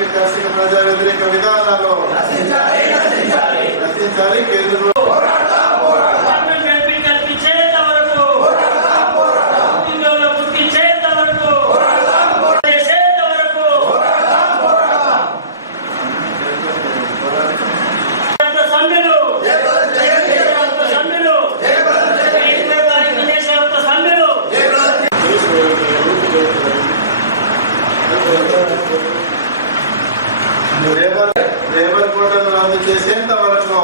కార్మిక కర్షక ప్రజా వ్యతిరేక విధానాలు నశించాలి. కేంద్ర లేబర్ కోటాను రద్దు చేసేంత వరకు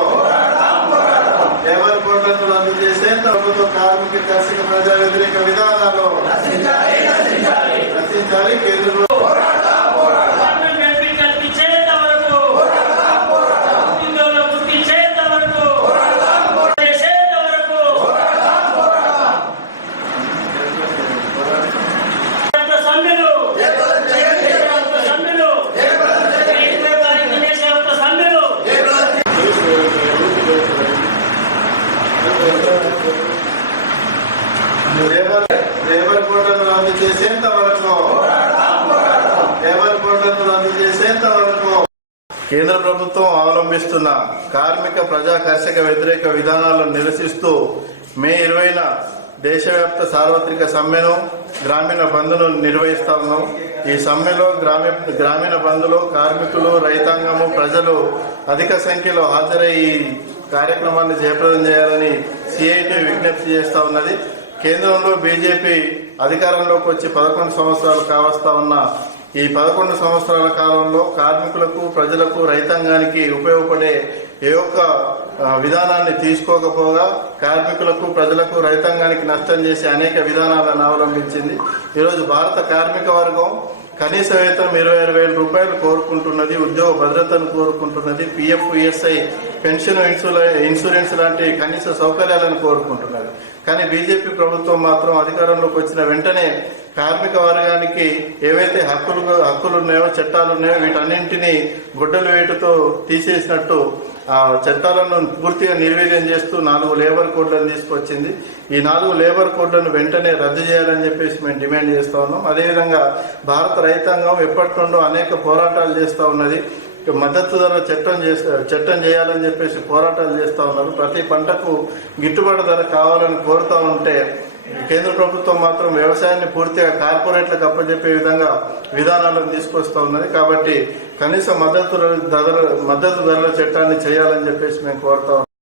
ప్రభుత్వ కార్మిక కర్షక ప్రజా వ్యతిరేక విధానాలు నశించాలి. కేంద్ర లేబర్ కోటాను రద్దు చేసేంత వరకు కేంద్ర ప్రభుత్వం అవలంబిస్తున్న కార్మిక ప్రజా కర్షక వ్యతిరేక విధానాలను నిరసిస్తూ మే 20న దేశవ్యాప్త సార్వత్రిక సమ్మెను గ్రామీణ బంద్ను నిర్వహిస్తా ఉన్నాం. ఈ సమ్మెలో గ్రామీణ బంద్లో కార్మికులు, రైతాంగము, ప్రజలు అధిక సంఖ్యలో హాజరై ఈ కార్యక్రమాన్ని జయప్రదం చేయాలని సిఐటి విజ్ఞప్తి చేస్తా ఉన్నది. కేంద్రంలో బీజేపీ అధికారంలోకి వచ్చి 11 సంవత్సరాలు కావస్తా ఉన్న ఈ 11 సంవత్సరాల కాలంలో కార్మికులకు, ప్రజలకు, రైతాంగానికి ఉపయోగపడే ఏ ఒక్క విధానాన్ని తీసుకోకపోగా కార్మికులకు, ప్రజలకు, రైతాంగానికి నష్టం చేసే అనేక విధానాలను అవలంబించింది. ఈరోజు భారత కార్మిక వర్గం కనీస వేతనం 26,000 రూపాయలు కోరుకుంటున్నది, ఉద్యోగ భద్రతను కోరుకుంటున్నది, పిఎఫ్, ఈఎస్ఐ, పెన్షన్, ఇన్సూరెన్స్ లాంటి కనీస సౌకర్యాలను కోరుకుంటున్నది. కానీ బీజేపీ ప్రభుత్వం మాత్రం అధికారంలోకి వచ్చిన వెంటనే కార్మిక వర్గానికి ఏవైతే హక్కులు ఉన్నాయో, చట్టాలు ఉన్నాయో వీటన్నింటినీ గుడ్డలు వేటుతో తీసేసినట్టు ఆ చట్టాలను పూర్తిగా నిర్వీర్యం చేస్తూ 4 లేబర్ కోడ్లను తీసుకొచ్చింది. ఈ 4 లేబర్ కోడ్లను వెంటనే రద్దు చేయాలని చెప్పేసి మేము డిమాండ్ చేస్తా ఉన్నాం. అదేవిధంగా భారత రైతాంగం ఎప్పటి నుండో అనేక పోరాటాలు చేస్తూ ఉన్నది. మద్దతు ధర చట్టం చేయాలని చెప్పేసి పోరాటాలు చేస్తూ ఉన్నారు. ప్రతి పంటకు గిట్టుబాటు ధర కావాలని కోరుతూ ఉంటే కేంద్ర ప్రభుత్వం మాత్రం వ్యవసాయాన్ని పూర్తిగా కార్పొరేట్లకు అప్పచెప్పే విధంగా విధానాలను తీసుకొస్తా ఉన్నది. కాబట్టి కనీస మద్దతు ధరల చట్టాన్ని చేయాలని చెప్పేసి మేము కోరుతా ఉన్నాం.